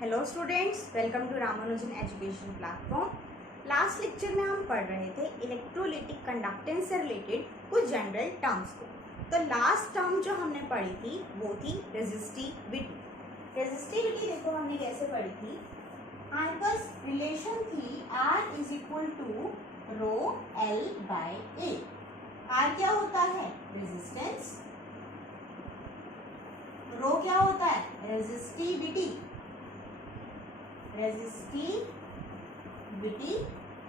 Hello students, welcome to Ramanujan education platform. Last lecture में हम पढ़ रहे थे इलेक्ट्रोलिटिक कंडक्टेंस से रिलेटेड कुछ जनरल टर्म्स को। तो लास्ट टर्म जो हमने पढ़ी थी वो थी रेजिस्टिविटी। रेजिस्टिविटी देखो हमने कैसे पढ़ी थी। हमारे पास रिलेशन थी R is equal to rho L by A। R क्या होता है? रेजिस्टेंस। रो क्या होता है? रेजिस्टिविटी।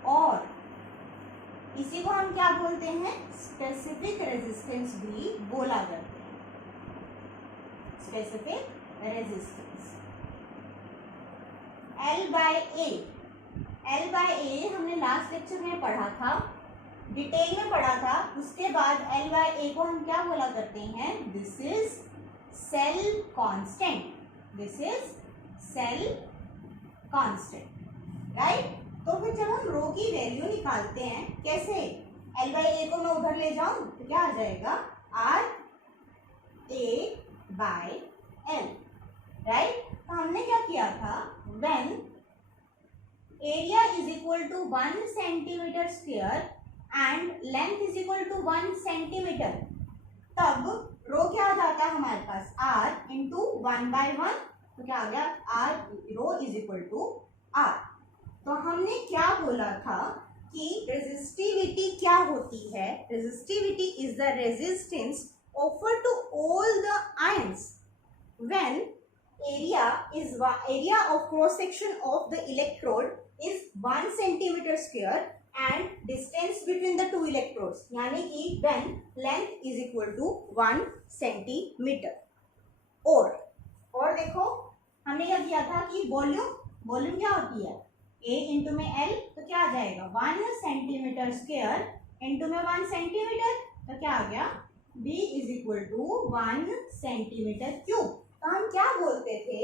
और इसी को हम क्या बोलते हैं? स्पेसिफिक रेजिस्टेंस भी बोला करते हैं। Specific resistance L by A हमने लास्ट लेक्चर में पढ़ा था, डिटेल में पढ़ा था। उसके बाद L बाय A को हम क्या बोला करते हैं? This is cell constant. This is cell constant, right. तो फिर जब हम रो की वैल्यू निकालते हैं कैसे? L बाई ए को मैं उधर ले जाऊं तो क्या आ जाएगा? R A by L, right. तो हमने क्या किया था? When area is equal to 1 centimetre square and length is equal to 1 centimetre, तब रो क्या आ जाता है हमारे पास? R into 1/1। तो क्या आ गया? R rho is equal to R। तो हमने क्या बोला था कि रेजिस्टिविटी क्या होती है? Resistivity is the resistance offered to all the ions when area of cross section of the electrode is 1 centimeter square and distance between the two electrodes, यानी कि when length is equal to 1 centimeter। और देखो हमने क्या किया था कि volume क्या होती है? A इंटू में L, तो क्या आ जाएगा? 1 सेंटीमीटर स्क्वायर इंटू में 1 सेंटीमीटर, तो क्या आ गया? B is equal to 1 centimetre cube. तो हम क्या बोलते थे?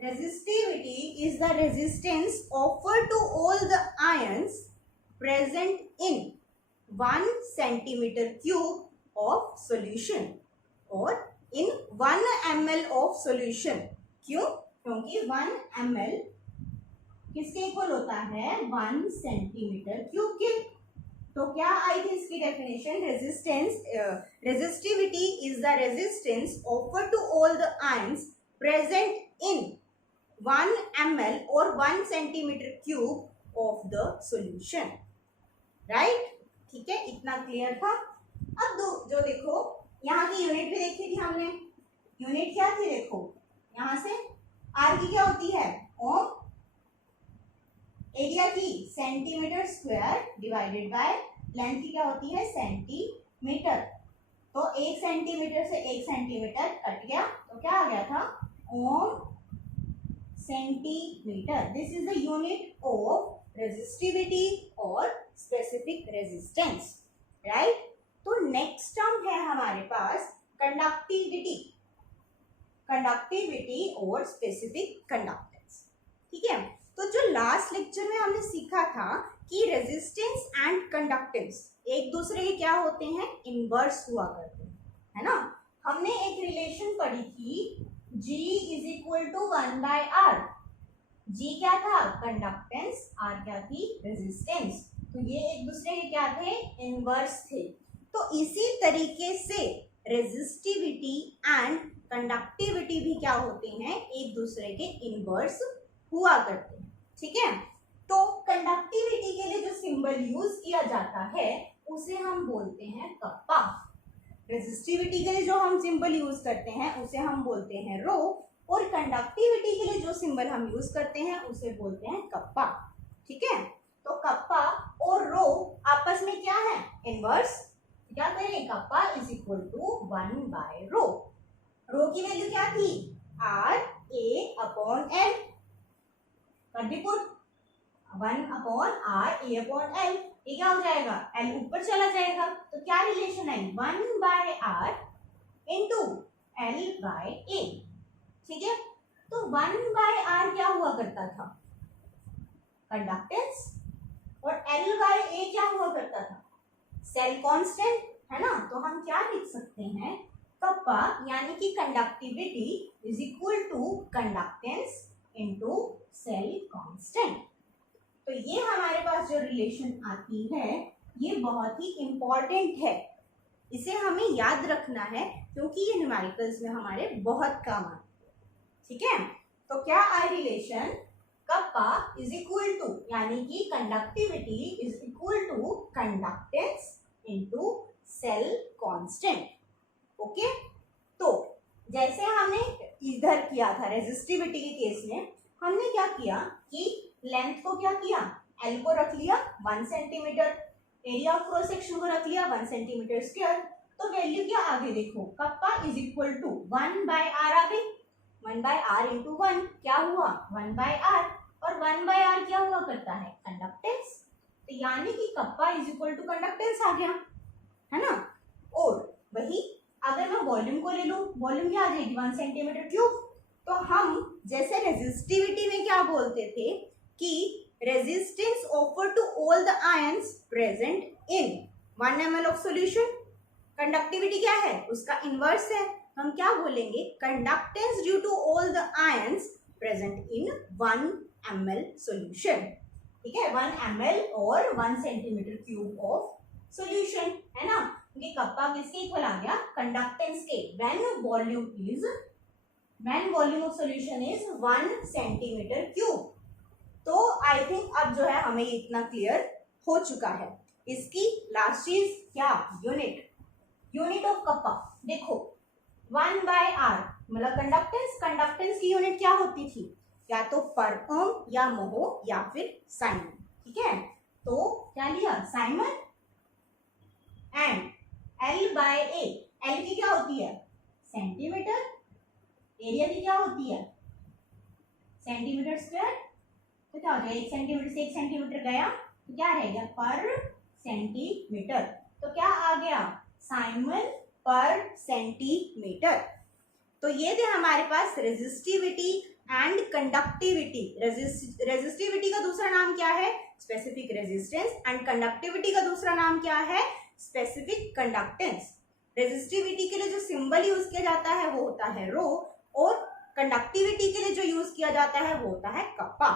Resistivity is the resistance offered to all the ions present in 1 centimetre cube of solution और इन 1 ml ऑफ सॉल्यूशन। क्यों? क्योंकि 1 ml किसके इक्वल होता है? 1 सेंटीमीटर क्यूब के। तो क्या आई थी इसकी definition? Resistivity is the resistance offered to all the ions present in 1 ml और 1 centimetre cube of the solution, right. ठीक है, इतना क्लियर था। अब जो देखो यहाँ की यूनिट भी देखी थी हमने। यूनिट क्या थी? देखो यहाँ से R की क्या होती है? ओम। एरिया की centimetre square divided by length की क्या होती है? सेंटीमीटर। तो 1 सेंटीमीटर से 1 सेंटीमीटर कट गया, तो क्या आ गया था? Ohm centimetre. This is the unit of resistivity और स्पेसिफिक रेजिस्टेंस, राइट। तो नेक्स्ट टर्म है हमारे पास कंडक्टिविटी और स्पेसिफिक कंडक्टेंस। ठीक है, तो जो लास्ट लेक्चर में हमने सीखा था कि रेजिस्टेंस एंड कंडक्टेंस एक दूसरे के क्या होते हैं? इनवर्स हुआ करते हैं, है ना। हमने एक रिलेशन पढ़ी थी, G is equal to 1/R। G क्या था? कंडक्टेंस। R क्या थी? रेजिस्टेंस। तो ये एक दूसरे के क्या थे? इनवर्स थे। तो इसी तरीके से रेजिस्टिविटी एंड कंडक्टिविटी भी क्या होते हैं? एक दूसरे के इनवर्स हुआ करते हैं। ठीक है, तो कंडक्टिविटी के लिए जो सिंबल यूज किया जाता है उसे हम बोलते हैं कप्पा। रेजिस्टिविटी के लिए जो हम सिंबल यूज करते हैं उसे हम बोलते हैं रो, और कंडक्टिविटी के लिए जो सिंबल हम यूज करते हैं उसे बोलते हैं कप्पा। ठीक है, तो कप्पा और रो आपस में क्या है? इनवर्स। क्या करें? कप्पा इज इक्वल टू 1/रो। रो की वैल्यू क्या थी? R A upon L। 1/R A upon L। ये क्या हो जाएगा? L ऊपर चला जाएगा, तो क्या रिलेशन है? 1/R into L/A। ठीक है, तो 1/R क्या हुआ करता था? कंडक्टेंस। और L/A क्या हुआ करता था? सेल कांस्टेंट, है ना। तो हम क्या लिख सकते हैं? कप्पा यानी कि conductivity is equal to conductance into cell constant. तो ये हमारे पास जो रिलेशन आती है ये बहुत ही इंपॉर्टेंट है, इसे हमें याद रखना है क्योंकि ये न्यूमेरिकल्स में हमारे बहुत काम आती है। ठीक है, तो क्या आई relation kappa is equal to, यानी कि conductivity is equal to conductance into cell constant. Okay, तो जैसे हमने इधर किया था रेजिस्टिविटी के केस में, हमने क्या किया कि लेंथ को क्या किया, एल को रख लिया 1 centimetre, area of cross section को रख लिया 1 सेंटीमीटर स्क्वायर। तो वैल्यू क्या आ गई, देखो kappa is equal to 1/r आ गई, 1/r इंटू 1 क्या हुआ 1/r, और 1/r क्या हुआ करता है कंडक्टेंस। तो यानी कि kappa is equal to conductance आ गया, है ना। और वही अगर मैं वॉल्यूम को ले लूं, वॉल्यूम क्या आ जाएगी 1 सेंटीमीटर क्यूब। तो हम जैसे रेजिस्टिविटी में क्या बोलते थे कि resistance offer to all the ions present in 1 ml of solution, conductivity क्या है उसका इनवर्स है, हम क्या बोलेंगे conductance due to all the ions present in 1 ml solution. ठीक है, 1 ml और 1 सेंटीमीटर क्यूब ऑफ सॉल्यूशन, है ना, क्योंकि कप्पा किसके इक्वल आ गया कंडक्टेंस के, when volume of solution is 1 centimetre cube. तो आई थिंक अब जो है हमें इतना क्लियर हो चुका है। इसकी लास्ट चीज क्या, यूनिट ऑफ कप्पा। देखो 1/r मतलब कंडक्टेंस की यूनिट क्या होती थी, या तो पर ओम या मोहो या फिर साइमन। ठीक है, तो क्या लिया साइमन एंड L/A, L की क्या होती है सेंटीमीटर, एरिया की क्या होती है सेंटीमीटर स्क्वायर। तो क्या हो गया 1 सेंटीमीटर से 1 सेंटीमीटर गया तो क्या रहेगा पर सेंटीमीटर, तो क्या आ गया साइमन पर सेंटीमीटर। तो ये थे हमारे पास रेजिस्टिविटी एंड कंडक्टिविटी। रेजिस्टिविटी का दूसरा नाम क्या है स्पेसिफिक रेजिस्टेंस, एंड कंडक्टिविटी का दूसरा नाम क्या है स्पेसिफिक कंडक्टेंस। रेजिस्टिविटी के लिए जो सिंबल यूज किया जाता है वो होता है रो, और कंडक्टिविटी के लिए जो यूज किया जाता है वो होता है कप्पा।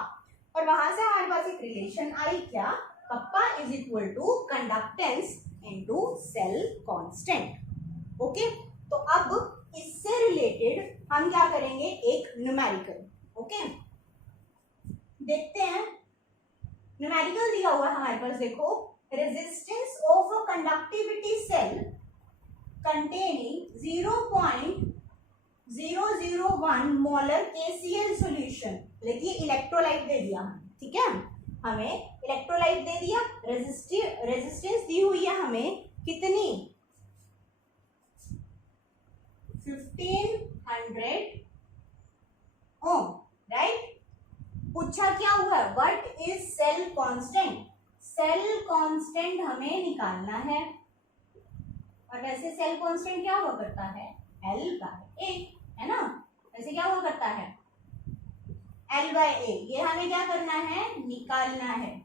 और वहां से हमारे पास एक रिलेशन आई क्या, kappa is equal to conductance into cell constant. Okay, तो अब इससे रिलेटेड हम क्या करेंगे एक न्यूमेरिकल। ओके, देखते हैं न्यूमेरिकल दिया हुआ है हमारे पास, देखो resistance of a conductivity cell containing 0.001 molar KCl solution. देखिए इलेक्ट्रोलाइट दे दिया, ठीक है, हमें इलेक्ट्रोलाइट दे दिया, रेजिस्टेंस दी हुई है हमें कितनी 1500 ओम, राइट। पूछा क्या हुआ है what is cell constant, cell constant हमें निकालना है, और वैसे सेल कांस्टेंट क्या हुआ करता है L/A, है ना, वैसे क्या हुआ करता है L/A, ये हमें क्या करना है निकालना है।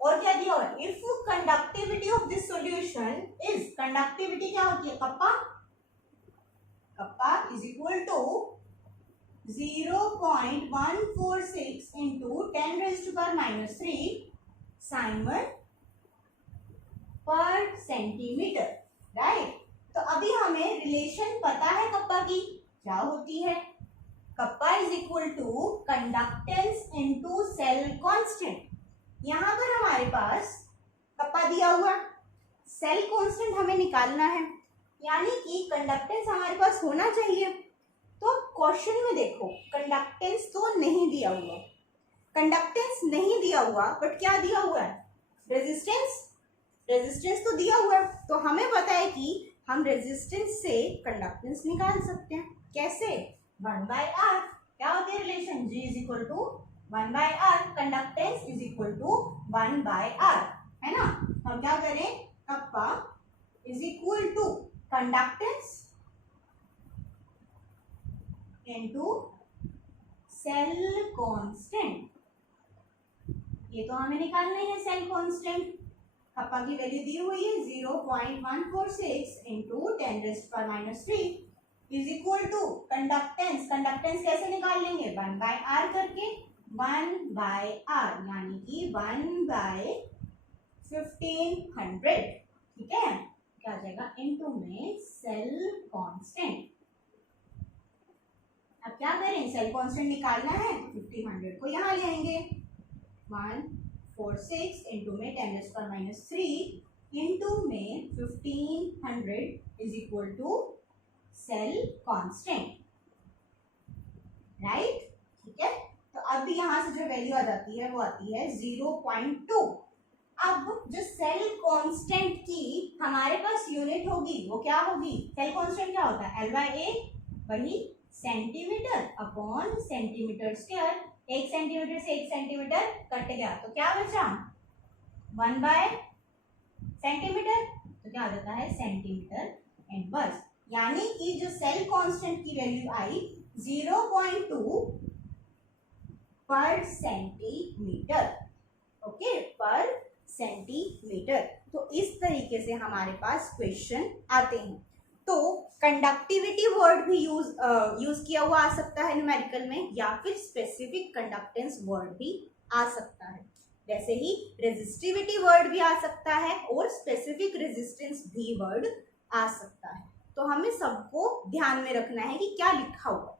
और क्या दिया हुआ if conductivity of this solution is, conductivity क्या होती है kappa is equal to 0.146 into 10⁻³ siemens per centimetre, right. तो अभी हमें रिलेशन पता है कप्पा की क्या होती है, kappa is equal to conductance into cell constant. यहां पर हमारे पास कप्पा दिया हुआ, सेल कांस्टेंट हमें निकालना है, यानी कि कंडक्टेंस हमारे पास होना चाहिए। तो क्वेश्चन में देखो कंडक्टेंस तो नहीं दिया हुआ, कंडक्टेंस नहीं दिया हुआ, बट क्या दिया हुआ है रेजिस्टेंस तो दिया हुआ है। तो हमें पता है कि हम रेजिस्टेंस से कंडक्टेंस निकाल सकते हैं, कैसे 1/r, क्या होती है relation G is equal to 1/r, conductance is equal to 1/r, है ना। हम क्या करें kappa is equal to conductance into cell constant, ये तो हमें निकालना है सेल कांस्टेंट। कप्पा की वैल्यू दी हुई है 0.146 into 10⁻³ is equal to conductance कैसे निकाल लेंगे 1/r करके, 1/r यानी कि 1/1500, ठीक है, क्या आ जाएगा इनटू में सेल कांस्टेंट। अब क्या करें, सेल कांस्टेंट निकालना है, 1500 को यहाँ ले आएंगे, 146 इंटू में 10⁻³ इंटू में 1500 is equal to cell constant, right, ठीक है। तो अब यहाँ से जो वैल्यू आ जाती है वो आती है 0.2। अब जो सेल कांस्टेंट की हमारे पास यूनिट होगी वो क्या होगी, सेल कांस्टेंट क्या होता है, L/A, वही centimetre upon centimetre square. 1 centimetre से 1 सेंटीमीटर कट गया तो क्या बचा, 1/सेंटीमीटर, तो क्या आ जाता है सेंटीमीटर इनवर्स। यानी कि जो सेल कांस्टेंट की वैल्यू आई 0.2 पर सेंटीमीटर, ओके, पर सेंटीमीटर। तो इस तरीके से हमारे पास क्वेश्चन आते हैं। तो कंडक्टिविटी वर्ड भी यूज किया हुआ आ सकता है न्यूमेरिकल में, या फिर स्पेसिफिक कंडक्टेंस वर्ड भी आ सकता है। वैसे ही रेजिस्टिविटी वर्ड भी आ सकता है और स्पेसिफिक रेजिस्टेंस भी वर्ड आ सकता है। तो हमें सबको ध्यान में रखना है कि क्या लिखा हुआ है,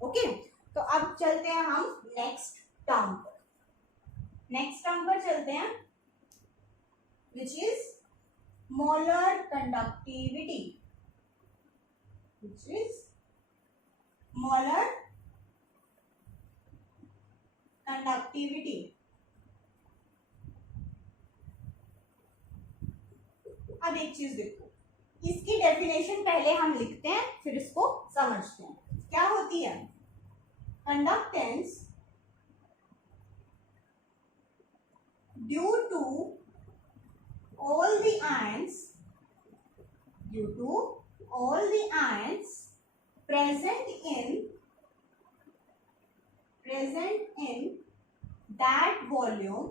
ओके। तो अब चलते हैं हम नेक्स्ट टर्म पर, नेक्स्ट टर्म पर चलते हैं, which is molar conductivity, which is molar conductivity। अब एक चीज देखो, इसकी डेफिनेशन पहले हम लिखते हैं फिर इसको समझते हैं क्या होती है। Conductance due to all the ions present in that volume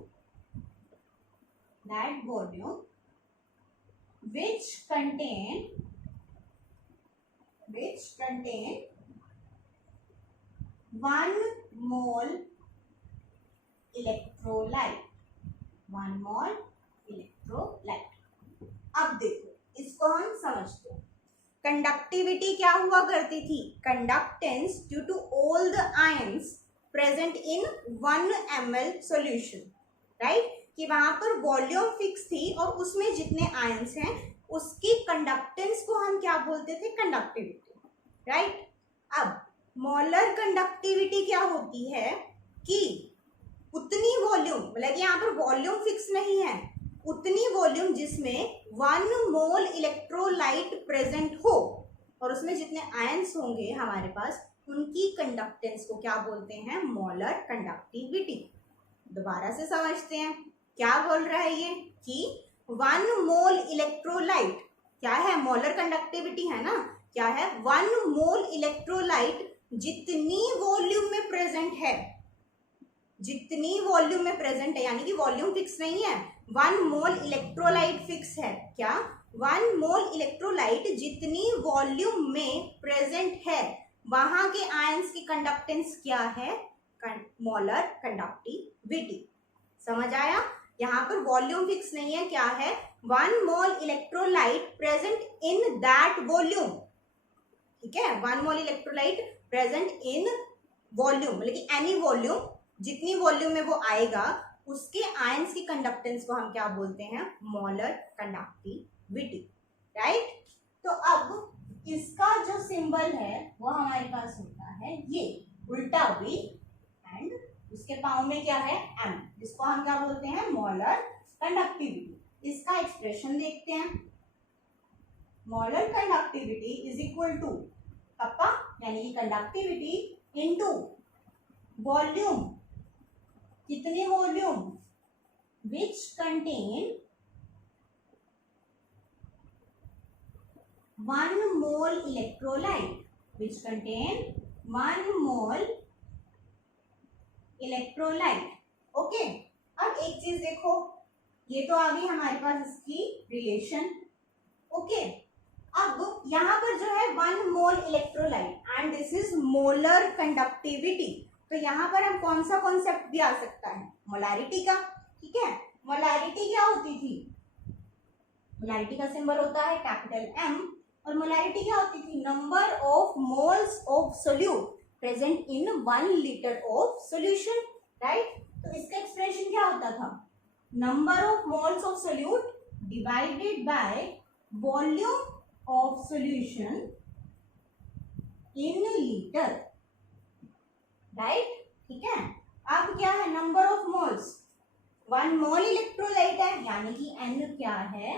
which contain 1 mole electrolyte, 1 mole electrolyte. अब देखो इसको हम समझते हैं। कंडक्टिविटी क्या हुआ करती थी, conductance due to all the ions present in 1 ml solution, right, कि वहां पर वॉल्यूम फिक्स थी और उसमें जितने आयंस हैं उसकी कंडक्टेंस को हम क्या बोलते थे, कंडक्टिविटी, राइट। अब मोलर कंडक्टिविटी क्या होती है कि उतनी वॉल्यूम, मतलब यहाँ पर वॉल्यूम फिक्स नहीं है, उतनी वॉल्यूम जिसमें 1 मोल इलेक्ट्रोलाइट प्रेजेंट हो और उसमें जितने आयंस होंगे हमारे पास उनकी कंडक्टेंस को क्या बोलते हैं, मोलर कंडक्टिविटी। दोबारा से समझते हैं क्या बोल रहा है ये, कि 1 मोल इलेक्ट्रोलाइट क्या है, मोलर कंडक्टिविटी है ना, क्या है, 1 मोल इलेक्ट्रोलाइट जितनी वॉल्यूम में प्रेजेंट है, जितनी वॉल्यूम में प्रेजेंट है, यानी कि वॉल्यूम फिक्स नहीं है, 1 मोल इलेक्ट्रोलाइट फिक्स है, क्या, 1 मोल इलेक्ट्रोलाइट जितनी वॉल्यूम में प्रेजेंट है वहां के आयंस की कंडक्टेंस क्या है, मोलर कंडक्टिविटी। समझ आया, यहाँ पर वॉल्यूम फिक्स नहीं है, क्या है, 1 mole electrolyte present in that volume, ठीक है, 1 mole electrolyte present in volume, मतलब कि एनी वॉल्यूम, जितनी वॉल्यूम में वो आएगा उसके आयंस की कंडक्टेंस को हम क्या बोलते हैं, मोलर कंडक्टिविटी, राइट। तो अब इसका जो सिंबल है वो हमारे पास होता है ये उल्टा V एंड उसके पाँव में क्या है, M, जिसको हम क्या बोलते हैं, मोलर कंडक्टिविटी। इसका एक्सप्रेशन देखते हैं, molar conductivity is equal to kappa, यानी कि कंडक्टिविटी इनटू वॉल्यूम, कितनी volume, which contain 1 mole electrolyte, which contain 1 mole electrolyte, okay. अब एक चीज देखो, ये तो आ गई हमारे पास इसकी रिलेशन, ओके। अब यहाँ पर जो है 1 mole electrolyte and this is molar conductivity, तो यहाँ पर हम कौन सा कॉन्सेप्ट भी आ सकता है, मोलैरिटी का। ठीक है, मोलैरिटी क्या होती थी, मोलैरिटी का सिंबल होता है कैपिटल M, और मोलैरिटी क्या होती थी, number of moles of solute present in 1 litre of solution, right. तो इसका एक्सप्रेशन क्या होता था, number of moles of solute divided by volume of solution in litre, right. ठीक है, अब क्या है, number of moles, 1 mole electrolyte है, यानी कि N क्या है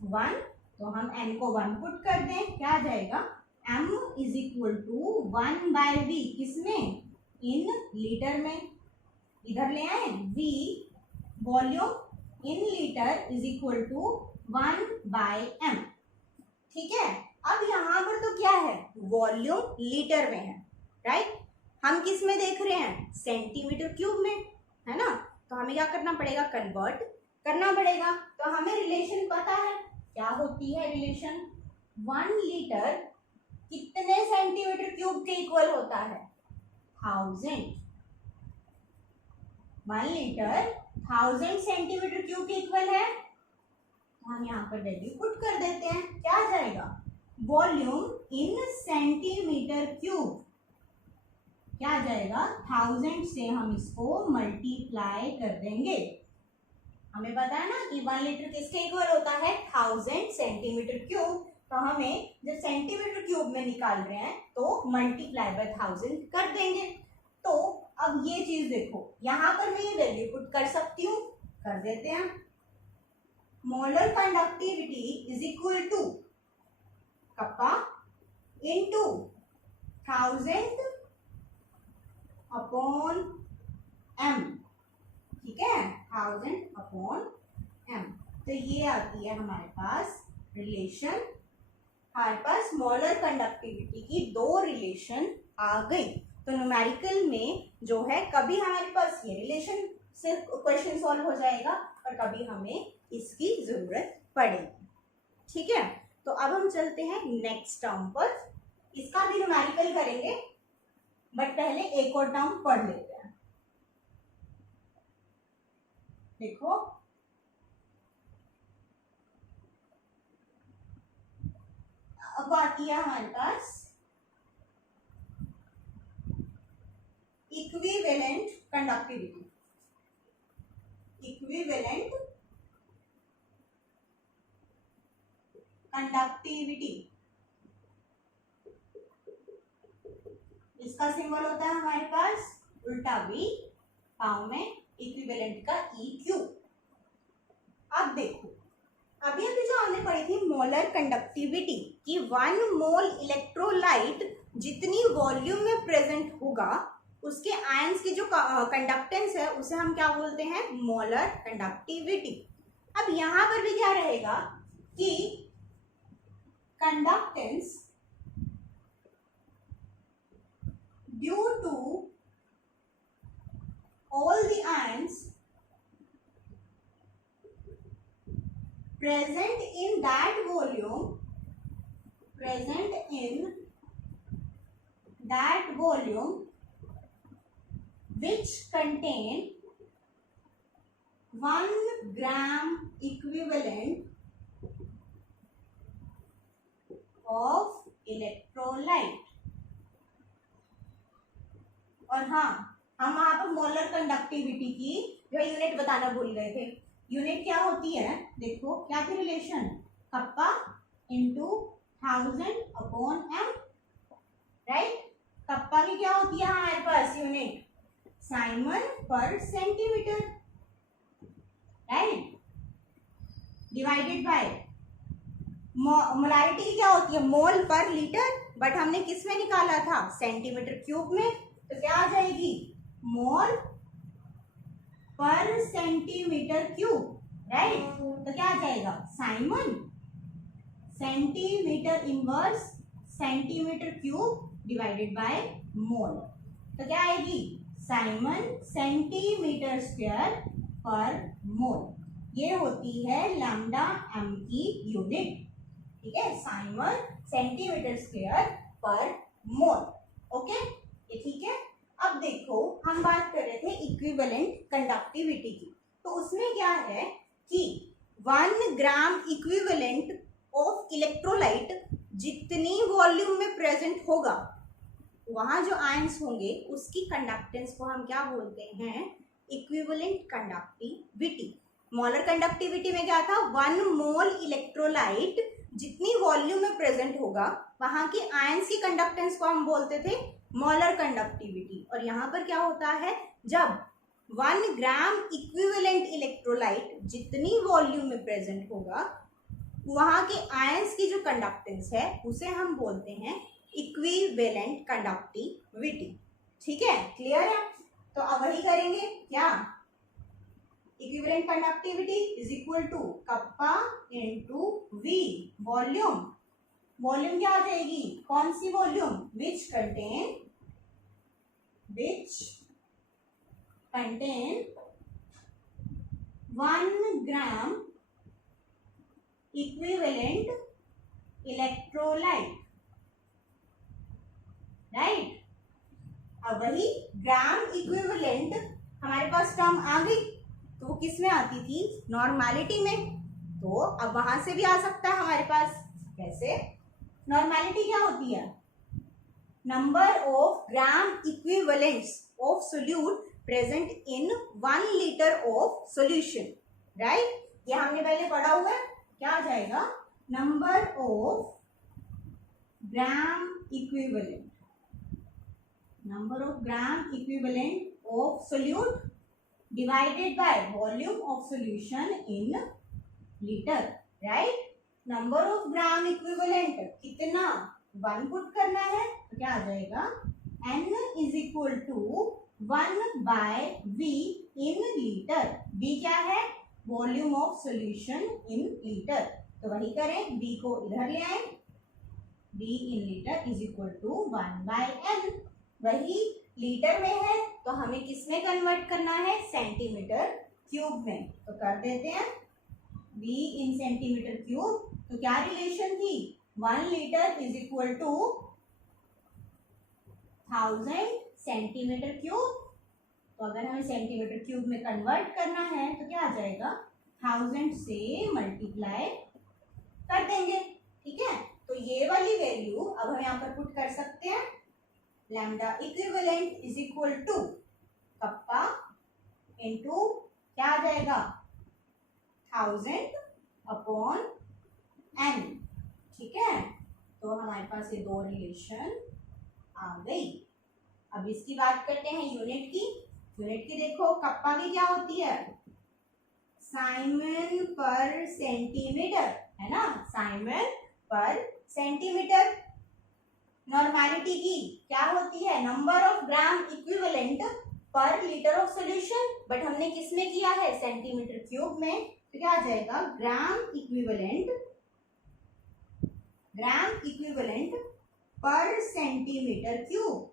1, तो हम N को 1 पुट कर दें, क्या आ जाएगा, M is equal to 1/V, किसमें, इन लीटर में, इधर ले आए, V volume in litre is equal to 1/M। ठीक है, अब यहाँ पर तो क्या है, वॉल्यूम लीटर में है, राइट। हम किस में देख रहे हैं, सेंटीमीटर क्यूब में, है ना। तो हमें क्या करना पड़ेगा, कन्वर्ट करना पड़ेगा। तो हमें रिलेशन पता है, क्या होती है रिलेशन, 1 लीटर कितने सेंटीमीटर क्यूब के इक्वल होता है, 1000। 1 लीटर 1000 सेंटीमीटर क्यूब के इक्वल है, तो हम यहाँ पर वैल्यू पुट कर देते हैं, क्या आ जाएगा, वॉल्यूम इन सेंटीमीटर क्यूब, क्या आ जाएगा, 1000 से हम इसको मल्टीप्लाई कर देंगे। हमें पता है ना कि 1 लीटर किसके इक्वल होता है, 1000 सेंटीमीटर क्यूब। तो हमें जब सेंटीमीटर क्यूब में निकाल रहे हैं तो मल्टीप्लाई बाय 1000 कर देंगे। तो अब ये चीज देखो, यहां पर मैं ये वैल्यू पुट कर सकती हूँ, कर देते हैं, molar conductivity is equal to kappa into 1000 upon M, ठीक है, 1000 अपॉन M। तो ये आती है हमारे पास रिलेशन, हमारे पास मोलर कंडक्टिविटी की 2 रिलेशन आ गई। तो न्यूमेरिकल में जो है, कभी हमारे पास ये रिलेशन से क्वेश्चन सॉल्व हो जाएगा और कभी हमें इसकी जरूरत पड़ेगी। ठीक है, तो अब हम चलते हैं नेक्स्ट टर्म पर, इसका भी न्यूमेरिकल करेंगे, बट पहले एक और टर्म पढ़ लेते हैं। देखो, अब आती है हमारे पास इक्विवेलेंट कंडक्टिविटी। इक्विवेलेंट कंडक्टिविटी, इसका सिंबल होता है हमारे पास उल्टा V, पाव में इक्विवेलेंट का EQ। अब देखो, अभी अभी जो हमने पढ़ी थी मोलर कंडक्टिविटी कि 1 मोल इलेक्ट्रोलाइट जितनी वॉल्यूम में प्रेजेंट होगा उसके आयंस की जो कंडक्टेंस है उसे हम क्या बोलते हैं, मोलर कंडक्टिविटी। अब यहां पर भी क्या रहेगा कि conductance due to all the ions present in that volume which contain 1 gram equivalent of electrolyte। और हाँ, हम वहां पर मोलर कंडक्टिविटी की जो यूनिट बताना भूल गए थे, यूनिट क्या होती है, देखो क्या थी relation, kappa into 1000 upon M, right. Kappa की क्या होती है हमारे पास unit, Simon per centimetre, right, divided by molarity की क्या होती है, मोल पर लीटर, बट हमने किस में निकाला था, सेंटीमीटर क्यूब में, तो क्या आ जाएगी, मोल पर सेंटीमीटर क्यूब, राइट। तो क्या आ जाएगा, Simon centimetre inverse centimetre cube divided by mole, तो क्या आएगी, साइमन सेंटीमीटर स्क्वायर पर मोल। ये होती है लैम्डा M की यूनिट, ठीक है, साइमन सेंटीमीटर स्क्वायर पर मोल। ओके, ये ठीक है। अब अब देखो हम बात कर रहे थे इक्विवेलेंट कंडक्टिविटी की, तो उसमें क्या है कि 1 ग्राम इक्विवेलेंट ऑफ इलेक्ट्रोलाइट जितनी वॉल्यूम में प्रेजेंट होगा वहां जो आयंस होंगे उसकी कंडक्टेंस को हम क्या बोलते हैं, इक्विवेलेंट कंडक्टिविटी। मोलर कंडक्टिविटी में क्या था, 1 मोल इलेक्ट्रोलाइट जितनी वॉल्यूम में प्रेजेंट होगा वहां की आयंस की कंडक्टेंस को हम बोलते थे मोलर कंडक्टिविटी। और यहाँ पर क्या होता है, जब 1 ग्राम इक्विवेलेंट इलेक्ट्रोलाइट जितनी वॉल्यूम में प्रेजेंट होगा वहां के आयंस की जो कंडक्टेंस है उसे हम बोलते हैं इक्विवेलेंट कंडक्टिविटी। ठीक है, क्लियर है? तो अब वही करेंगे क्या, equivalent conductivity is equal to kappa into V, volume. Volume क्या आ जाएगी, कौन सी volume, which contain 1 gram equivalent electrolyte, right. अब वही ग्राम इक्विवेलेंट हमारे पास टर्म आ गई, तो वो किस में आती थी, नॉर्मैलिटी में। तो अब वहां से भी आ सकता है हमारे पास, कैसे, नॉर्मैलिटी क्या होती है, number of gram equivalents of solute present in 1 litre of solution, right. ये हमने पहले पढ़ा हुआ है, क्या आ जाएगा, number of gram equivalent, number of gram equivalent of solute divided by volume of solution in liter, right। number of gram equivalent कितना, 1 पुट करना है, तो क्या आ जाएगा, n is equal to 1 by v in liter। v क्या है, volume of solution in litre. तो वही करें, v को इधर ले आए, v in liter is equal to 1 by n। वही लीटर में है तो हमें किस में कन्वर्ट करना है, सेंटीमीटर क्यूब में। तो कर देते हैं v इन सेंटीमीटर क्यूब। तो क्या रिलेशन थी, 1 litre is equal to 1000 centimetre cube. तो अगर हमें सेंटीमीटर क्यूब में कन्वर्ट करना है तो क्या आ जाएगा, 1000 से मल्टीप्लाई कर देंगे, ठीक है। तो ये वाली वैल्यू अब हम यहाँ पर पुट कर सकते हैं, lambda equivalent is equal to kappa into क्या आ जाएगा, 1000 अपॉन n, ठीक है। तो हमारे पास ये दो रिलेशन आ गई। अब इसकी बात करते हैं यूनिट की। यूनिट की देखो, कप्पा की क्या होती है, साइमन पर सेंटीमीटर, है ना, साइमन पर सेंटीमीटर। नॉर्मैलिटी की क्या होती है, नंबर ऑफ ग्राम इक्विवेलेंट पर लीटर ऑफ सॉल्यूशन, बट हमने किस में किया है, सेंटीमीटर क्यूब में। तो क्या आ जाएगा, ग्राम इक्विवेलेंट पर सेंटीमीटर क्यूब,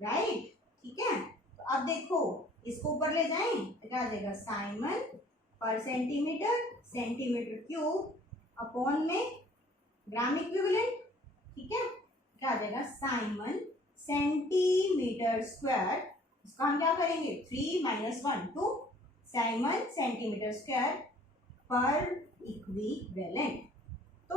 राइट, ठीक है। तो अब देखो इसको ऊपर ले जाएं तो क्या आ जाएगा, Simon per centimetre cube upon में ग्राम इक्विवेलेंट, ठीक है। क्या आ जाएगा, साइमन सेंटीमीटर स्क्वायर, इसका हम क्या करेंगे, 3 - 1 2, साइमन सेंटीमीटर स्क्वायर पर इक्विवेलेंट। तो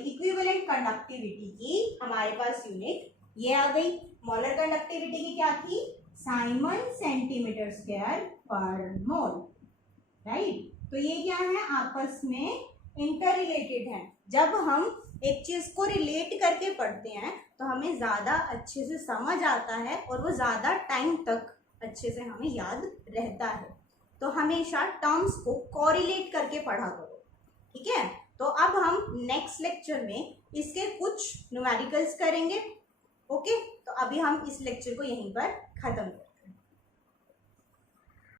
इक्विवेलेंट कंडक्टिविटी की हमारे पास यूनिट ये आ गई। मोलर कंडक्टिविटी की क्या थी, साइमन सेंटीमीटर स्क्वायर पर मोल, राइट। तो ये क्या है, आपस में इंटर रिलेटेड है। जब हम एक चीज को रिलेट करके पढ़ते हैं तो हमें ज्यादा अच्छे से समझ आता है और वो ज्यादा टाइम तक अच्छे से हमें याद रहता है। तो हमेशा टर्म्स को कोरिलेट करके पढ़ा करो, ठीक है। तो अब हम नेक्स्ट लेक्चर में इसके कुछ न्यूमेरिकल्स करेंगे, ओके। तो अभी हम इस लेक्चर को यहीं पर खत्म करें।